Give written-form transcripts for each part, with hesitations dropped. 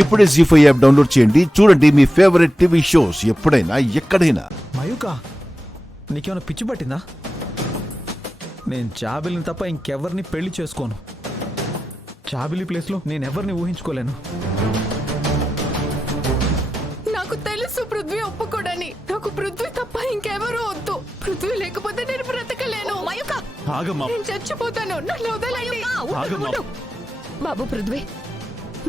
ఇప్పుడే జీ5 app download చేయండి. చూడండి మీ ఫేవరెట్ టీవీ షోస్ ఎప్పుడైనా ఎక్కడైనా. మయూక, నీకేమైనా పిచ్చి పట్టిందా? నేను జాబిలిని తప్ప ఇంకెవరిని పెళ్లి చేసుకోను. జాబిలి ప్లేస్లో నేను ఎవరిని ఊహించుకోలేను. నాకు తెలుసు పృథ్వీ ఒప్పుకోడని. నాకు పృథ్వీ తప్ప ఇంకెవరూ వద్దు. పృథ్వీ లేకపోతే నేను బ్రతకలేను. మయూక, నేను చచ్చిపోతాను. నన్ను వదలండి. బాబు పృథ్వీ,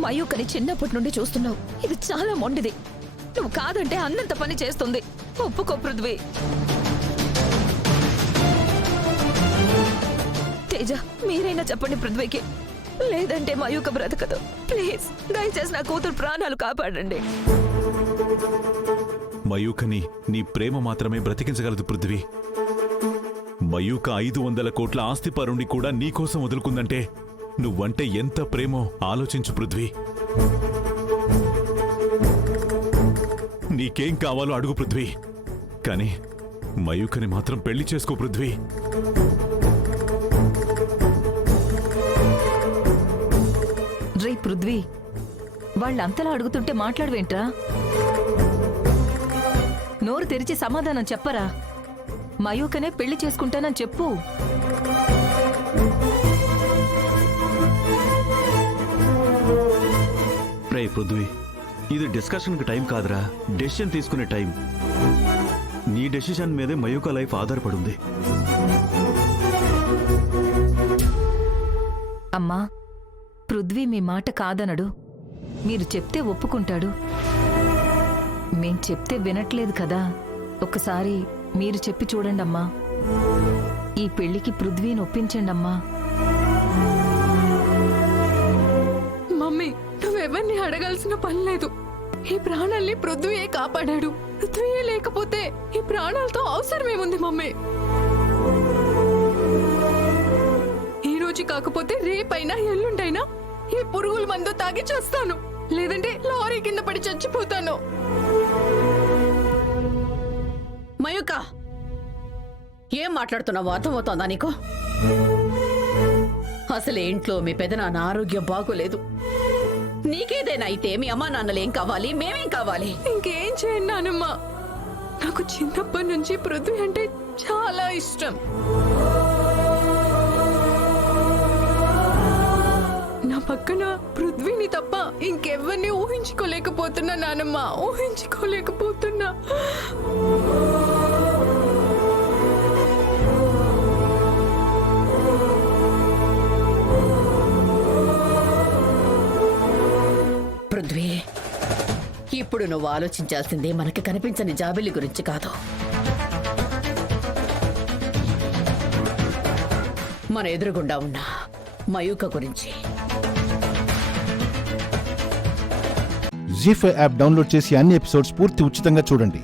మయూకని చిన్నప్పటి నుండి చూస్తున్నావు. ఇది చాలా మొండిది. నువ్వు కాదంటే అన్నంత పని చేస్తుంది. ఒప్పుకో పృథ్వీ. తేజ, మీరైనా చెప్పండి పృథ్వీకి, లేదంటే మయూక బ్రతకదు. ప్లీజ్, దయచేసి నా కూతురు ప్రాణాలు కాపాడండి. మయూకని నీ ప్రేమ మాత్రమే బ్రతికించగలదు పృథ్వీ. మయూక 500 కోట్ల ఆస్తి పరుండి కూడా నీకోసం వదులుకుందంటే నువ్వంటే ఎంత ప్రేమో ఆలోచించు పృథ్వీ. నీకేం కావాలో అడుగు పృథ్వీ, కానీ మయూకని మాత్రం పెళ్లి చేసుకో పృథ్వీ. రే పృథ్వీ, వాళ్ళంతలా అడుగుతుంటే మాట్లాడవేంట్రా? నోరు తెరిచి సమాధానం చెప్పరా? మయూకనే పెళ్లి చేసుకుంటానని చెప్పు. రే పృథ్వీ, ఇది డిస్కషన్కి టైం కాదురా, డెసిషన్ తీసుకునే టైం. నీ డెసిషన్ మీదే మయూక లైఫ్ ఆధారపడుంది. అమ్మా, పృథ్వీ మీ మాట కాదనడు. మీరు చెప్తే ఒప్పుకుంటాడు. మేం చెప్తే వినట్లేదు కదా. ఒకసారి మీరు చెప్పి చూడండమ్మా. ఈ పెళ్లికి పృథ్వీని ఒప్పించండమ్మా. మమ్మీ, నువ్వెవరిని అడగాల్సిన పని లేదు. ఈ ప్రాణాల్ని పృథ్వీయే కాపాడాడు. పృథ్వీయే లేకపోతే ఈ ప్రాణాలతో అవసరమేముంది మమ్మీ? ఈ రోజు కాకపోతే రేపైనా ఎల్లుండైనా ఈ పురుగుల మందు తాగి చేస్తాను. లేదంటే లారీ కింద పడి చచ్చిపోతాను. మయూక, ఏం మాట్లాడుతున్నావు? అర్థమవుతోందా నీకు? అసలే ఇంట్లో మీ పెదనాన్న ఆరోగ్యం బాగోలేదు. నీకేదైనా అయితే మీ అమ్మా నాన్నలు ఏం కావాలి, మేమేం కావాలి? ఇంకేం చేయను నానమ్మ. నాకు చిన్నప్పటి నుంచి పృథ్వీ అంటే చాలా ఇష్టం. నా పక్కన పృథ్వీని తప్ప ఇంకెవ్వరిని ఊహించుకోలేకపోతున్నా నానమ్మ, ఊహించుకోలేకపోతున్నా. పృథ్వీ, ఇప్పుడు నువ్వు ఆలోచించాల్సిందే మనకి కనిపించని జాబిలి గురించి కాదు, మన ఎదురుగుండా ఉన్న మయూక గురించి. జీ5 యాప్ డౌన్లోడ్ చేసి అన్ని ఎపిసోడ్స్ పూర్తి ఉచితంగా చూడండి.